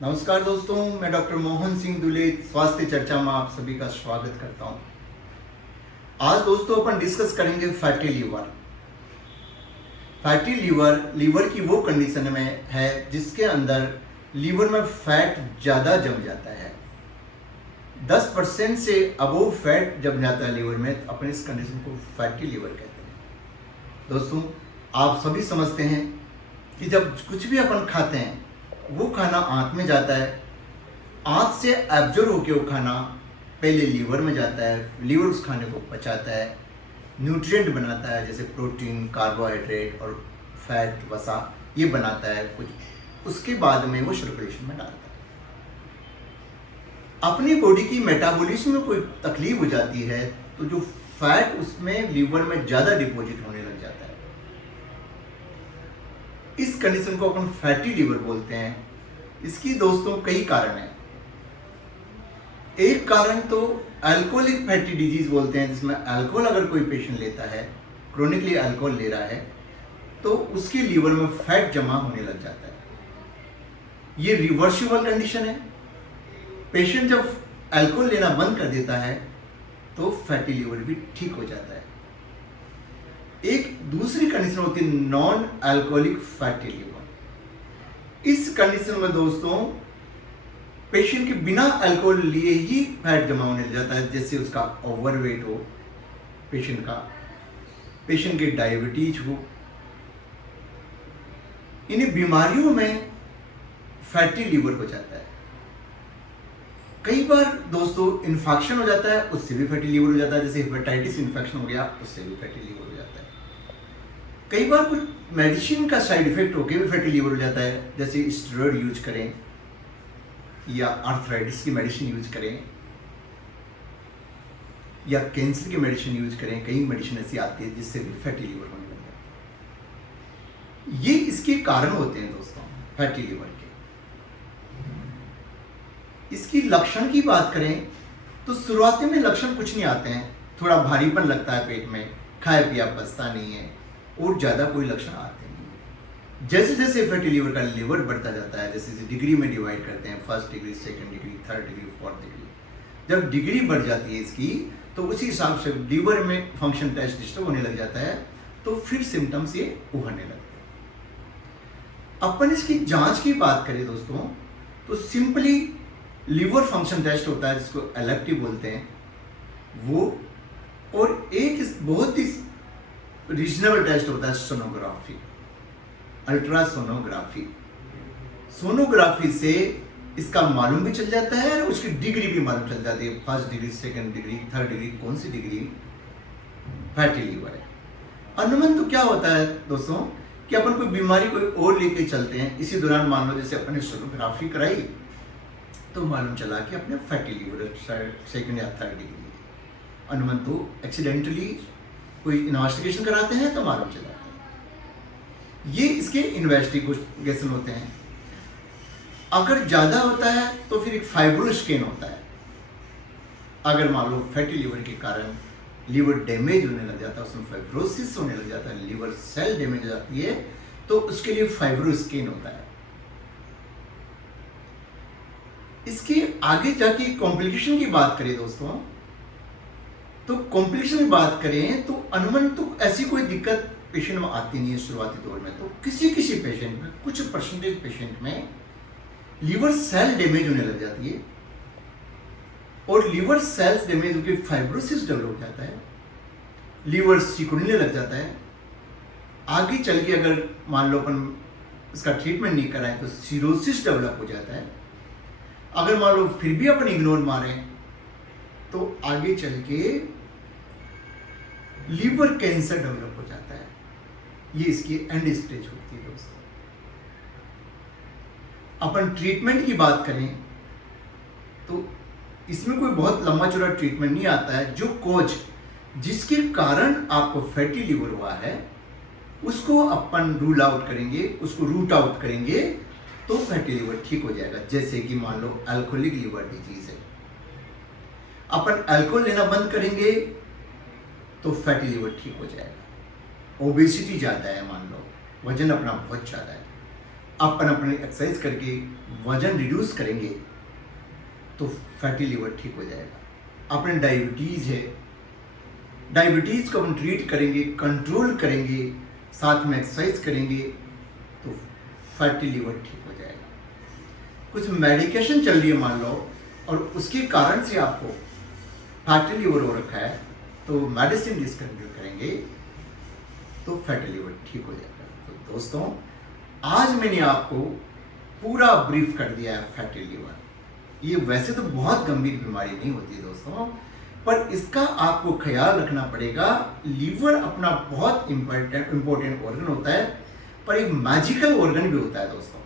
नमस्कार दोस्तों, मैं डॉक्टर मोहन सिंह दुले स्वास्थ्य चर्चा में आप सभी का स्वागत करता हूं। आज दोस्तों अपन डिस्कस करेंगे fatty liver. Fatty liver liver की वो कंडीशन में है जिसके अंदर लीवर में फैट ज़्यादा जम जाता है। 10% से अबोव फैट जम जाता है लीवर में, तो अपन इस कंडीशन को फैटी लीवर कहते हैं। दोस्तों, आप सभी समझते हैं कि जब कुछ भी अपन खाते हैं वो खाना आंत में जाता है, आंत से एब्जॉर्ब होकर वो खाना पहले लीवर में जाता है, लीवर उस खाने को पचाता है, न्यूट्रिएंट बनाता है जैसे प्रोटीन, कार्बोहाइड्रेट और फैट वसा ये बनाता है कुछ, उसके बाद में वो सर्कुलेशन में डालता है। अपनी बॉडी की मेटाबॉलिज्म में कोई तकलीफ हो जाती है तो जो फैट उसमें लीवर में ज़्यादा डिपॉजिट होने लग जाता है। इस कंडीशन को अपन फैटी लीवर बोलते हैं। इसकी दोस्तों कई कारण हैं। एक कारण तो अल्कोहलिक फैटी डिजीज बोलते हैं, जिसमें अल्कोहल अगर कोई पेशेंट लेता है, क्रोनिकली अल्कोहल ले रहा है, तो उसके लीवर में फैट जमा होने लग जाता है। ये रिवर्सिबल कंडीशन है। पेशेंट जब अल्कोहल लेना बंद कर देता है तो फैटी लीवर भी ठीक हो जाता है। एक दूसरी कंडीशन होती है नॉन अल्कोहलिक फैटी लीवर। इस कंडीशन में दोस्तों पेशेंट के बिना अल्कोहल लिए ही फैट जमा होने लग जाता है, जैसे उसका ओवरवेट हो, पेशेंट के डायबिटीज हो। इन बीमारियों में फैटी लीवर हो जाता है। कई बार दोस्तों इन्फेक्शन हो जाता है, उससे भी फैटी लीवर हो जाता है, जैसे हेपेटाइटिस इन्फेक्शन हो गया, उससे भी फैटी लीवर हो जाता है। कई बार कुछ मेडिसिन का साइड इफेक्ट होकर भी फैटी लीवर हो जाता है, जैसे स्टेरॉइड यूज करें या आर्थराइटिस की मेडिसिन यूज करें या कैंसर की मेडिसिन यूज करें। कई मेडिसिन ऐसी आती है जिससे भी फैटी लीवर होने लग जाता है। ये इसके कारण होते हैं दोस्तों फैटी लीवर के। इसकी लक्षण की बात करें तो शुरुआती में लक्षण कुछ नहीं आते हैं। थोड़ा भारीपन लगता है पेट में, खाया पिया पचता नहीं है और ज़्यादा कोई लक्षण आते नहीं है। जैसे जैसे फैटी लीवर का लेवल बढ़ता जाता है, जैसे डिग्री में डिवाइड करते हैं, 1st degree, 2nd degree, 3rd degree, 4th degree, जब डिग्री बढ़ जाती है इसकी तो उसी हिसाब से लीवर में फंक्शन टेस्ट डिस्टर्ब होने लग जाता है, तो फिर सिम्टम्स ये उभरने लगते हैं। अपन इसकी जांच की बात करें दोस्तों तो सिंपली लीवर फंक्शन टेस्ट होता है जिसको एलएफटी बोलते हैं वो, और एक बहुत ही रीजनेबल टेस्ट होता है सोनोग्राफी, अल्ट्रासोनोग्राफी। सोनोग्राफी से इसका मालूम भी चल जाता है और उसकी डिग्री भी मालूम चल जाती है, 1st degree, 2nd degree, 3rd degree, कौन सी डिग्री फैटी लीवर है। अनुमान तो क्या होता है दोस्तों कि अपन कोई बीमारी कोई और लेके चलते हैं, इसी दौरान मान लो जैसे अपन ने सोनोग्राफी कराई तो मालूम चला कि अपने फैटी लीवर 2nd या 3rd डिग्री। अनुमान तो एक्सीडेंटली कोई इन्वेस्टिगेशन कराते हैं तो मालूम चला जाता है। ये इसके इन्वेस्टिगेशन होते हैं। अगर ज़्यादा होता है तो फिर एक फाइब्रोस्कैन होता है। अगर मान लो फैटी लीवर के कारण लीवर डैमेज होने लग जाता है, उसमें फाइब्रोसिस होने लग जाता है, लीवर सेल डैमेज हो जाती है, तो उसके लिए फाइब्रोस्कैन होता है। इसके आगे जाके कॉम्प्लिकेशन की बात करें दोस्तों तो कॉम्प्लिकेशन की बात करें तो अनुमान तो ऐसी कोई दिक्कत पेशेंट में आती नहीं है शुरुआती दौर में। तो किसी पेशेंट में, कुछ परसेंटेज पेशेंट में लीवर सेल डैमेज होने लग जाती है और लीवर सेल्स डैमेज होकर फाइब्रोसिस डेवलप हो जाता है, लीवर सिकुड़ने लग जाता है। आगे चल के अगर मान लो अपन इसका ट्रीटमेंट नहीं कराएं तो सिरोसिस डेवलप हो जाता है। अगर मान लो फिर भी अपन इग्नोर मारें तो आगे चल के लीवर कैंसर डेवलप हो जाता है। ये इसकी एंड स्टेज होती है दोस्तों। अपन ट्रीटमेंट की बात करें तो इसमें कोई बहुत लंबा चौड़ा ट्रीटमेंट नहीं आता है। जो कोज जिसके कारण आपको फैटी लीवर हुआ है उसको अपन रूल आउट करेंगे, उसको रूट आउट करेंगे तो फैटी लीवर ठीक हो जाएगा। जैसे कि मान लो अल्कोहलिक लीवर डिजीज है, अपन अल्कोहल लेना बंद करेंगे तो फैटी लीवर ठीक हो जाएगा। ओबेसिटी ज़्यादा है, मान लो वजन अपना बहुत ज़्यादा है, अपन अपनी एक्सरसाइज करके वजन रिड्यूस करेंगे तो फैटी लीवर ठीक हो जाएगा। अपने डायबिटीज़ है, डायबिटीज़ को अपन ट्रीट करेंगे, कंट्रोल करेंगे, साथ में एक्सरसाइज करेंगे तो फैटी लीवर ठीक हो जाएगा। कुछ मेडिकेशन चल रही है मान लो और उसके कारण से आपको फैटी लीवर हो रखा है तो मेडिसिन डिस्कंटिन्यू करेंगे तो फैटी लीवर ठीक हो जाएगा। तो दोस्तों आज मैंने आपको पूरा ब्रीफ कर दिया है फैटी लीवर। ये वैसे तो बहुत गंभीर बीमारी नहीं होती है दोस्तों, पर इसका आपको ख्याल रखना पड़ेगा। लीवर अपना बहुत इंपॉर्टेंट ऑर्गन होता है, पर एक मैजिकल ऑर्गन भी होता है दोस्तों।